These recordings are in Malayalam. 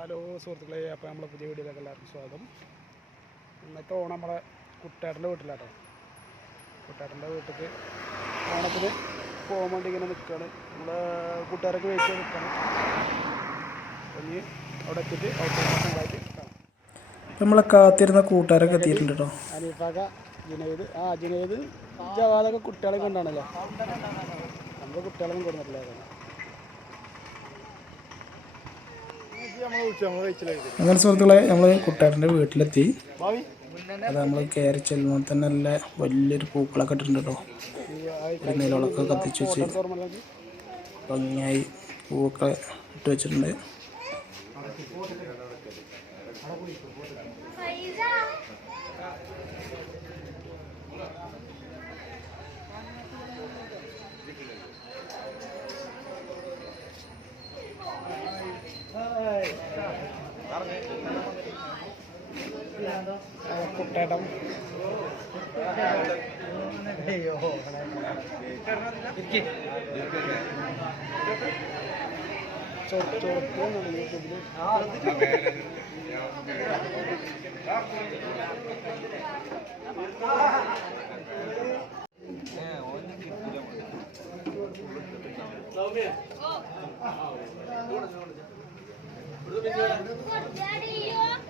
ഹലോ സുഹൃത്തുക്കളെ അപ്പോൾ നമ്മളെ പുതിയ വീഡിയോയിലേക്ക് എല്ലാവർക്കും സ്വാഗതം. ഇന്നത്തെ ഓണം നമ്മളെ കുട്ടേട്ടന്റെ വീട്ടിലാട്ടോ. കുട്ടേട്ടന്റെ വീട്ടിലേക്ക് ഓണത്തിന് പോകാൻ വേണ്ടി ഇങ്ങനെ നിൽക്കുകയാണ് നമ്മളെ കൂട്ടുകാരൊക്കെ വെയിറ്റ് ചെയ്ത് നിൽക്കണം ഇനി അവിടെ എത്തിയിട്ട് നമ്മളെ കാത്തിരുന്ന കൂട്ടുകാരൊക്കെ എത്തിയിട്ടുണ്ട് കേട്ടോ അനീഫാക്ക ജുനൈദ് ആ ജുനൈദ് ജവാദൊക്കെ കുട്ടികളെ കൊണ്ടാണല്ലോ? നമ്മുടെ കുട്ടികളെ കൊടുത്തിട്ടില്ല അങ്ങനെ സുഹൃത്തുക്കളെ നമ്മൾ കുട്ടാരന്റെ വീട്ടിലെത്തി. അത് നമ്മൾ കയറി ചെല്ലുമ്പോൾ തന്നെ നല്ല വലിയൊരു പൂക്കളൊക്കെ ഇട്ടിട്ടുണ്ട് കേട്ടോ ഒരു നിലവിളക്കൊക്കെ കത്തിച്ച് വെച്ച്. ഭംഗിയായി പൂവൊക്കെ ഇട്ട് വെച്ചിട്ടുണ്ട്. కుట్టడం చూడ చూడకపోయినా యూట్యూబ్లో Daddy, you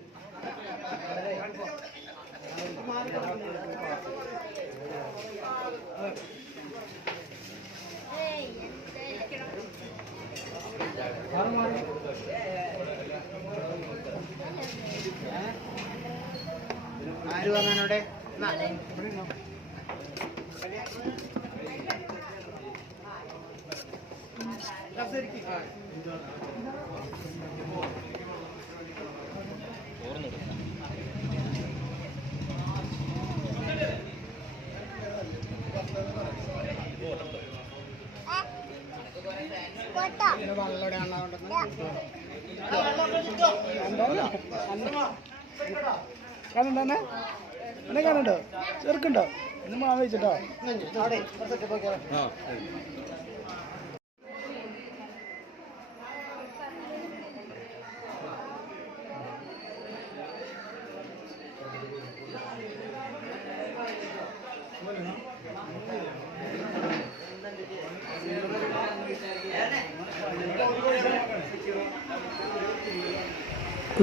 കുട്ടേട്ടൻ ചൊറുക്ക് എന്നാണ് യൂട്യൂബിൽ കാണണ്ടോ എന്നെ? കാണണ്ടോ ചെറുക്കുണ്ടോ? ഇന്ന് മാവ് വെച്ചിട്ടോ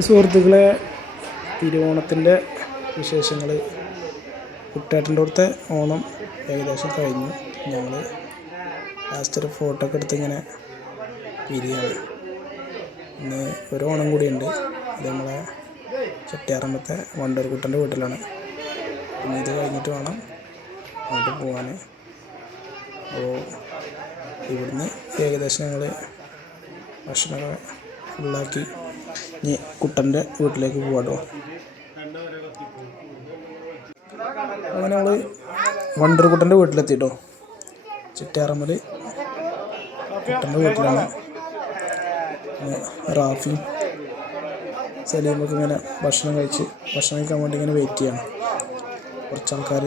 സുഹൃത്തുക്കളെ തിരുവോണത്തിന്റെ വിശേഷങ്ങൾ. കുട്ടേട്ടന്റെ അടുത്തെ ഓണം ഏകദേശം കഴിഞ്ഞു. ഞങ്ങൾ ലാസ്റ്റ് ഒരു ഫോട്ടോ ഒക്കെ എടുത്ത് ഇങ്ങനെ പിരിയാണ്. ഇന്ന് ഒരു ഓണം കൂടിയുണ്ട്. അത് നമ്മളെ ചെട്ടിയാറമ്പത്തെ വണ്ടൂർക്കുട്ടന്റെ വീട്ടിലാണ്. ഇനി ഇത് കഴിഞ്ഞിട്ട് വേണം അങ്ങോട്ട് പോകാൻ അപ്പോൾ ഇവിടുന്ന് ഏകദേശം ഞങ്ങൾ ഭക്ഷണമൊക്കെ ഫുള്ളാക്കി ഇനി കുട്ടന്റെ വീട്ടിലേക്ക് പോവാട്ടോ അങ്ങനെ ഞങ്ങൾ വണ്ടർകുട്ടന്റെ വീട്ടിലെത്തിട്ടോ ചിറ്റാറമ്മൽ കുട്ടന്റെ വീട്ടിലാണ്. റാഫിയും സലീമൊക്കെ ഇങ്ങനെ ഭക്ഷണം കഴിച്ച് ഭക്ഷണം കഴിക്കാൻ വേണ്ടി ഇങ്ങനെ വെയിറ്റ് ചെയ്യണം. കുറച്ച് ആൾക്കാർ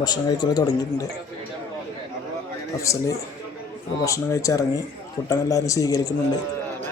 ഭക്ഷണം കഴിക്കൽ തുടങ്ങിയിട്ടുണ്ട്. അഫ്സൽ ഭക്ഷണം കഴിച്ചിറങ്ങി ഇറങ്ങി കുട്ടനെല്ലാവരും സ്വീകരിക്കുന്നുണ്ട്.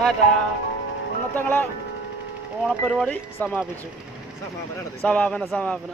Dadah. ഇന്നത്തെ ഞങ്ങളെ ഓണപ്പരിപാടി സമാപിച്ചു. സമാപന സമാപന.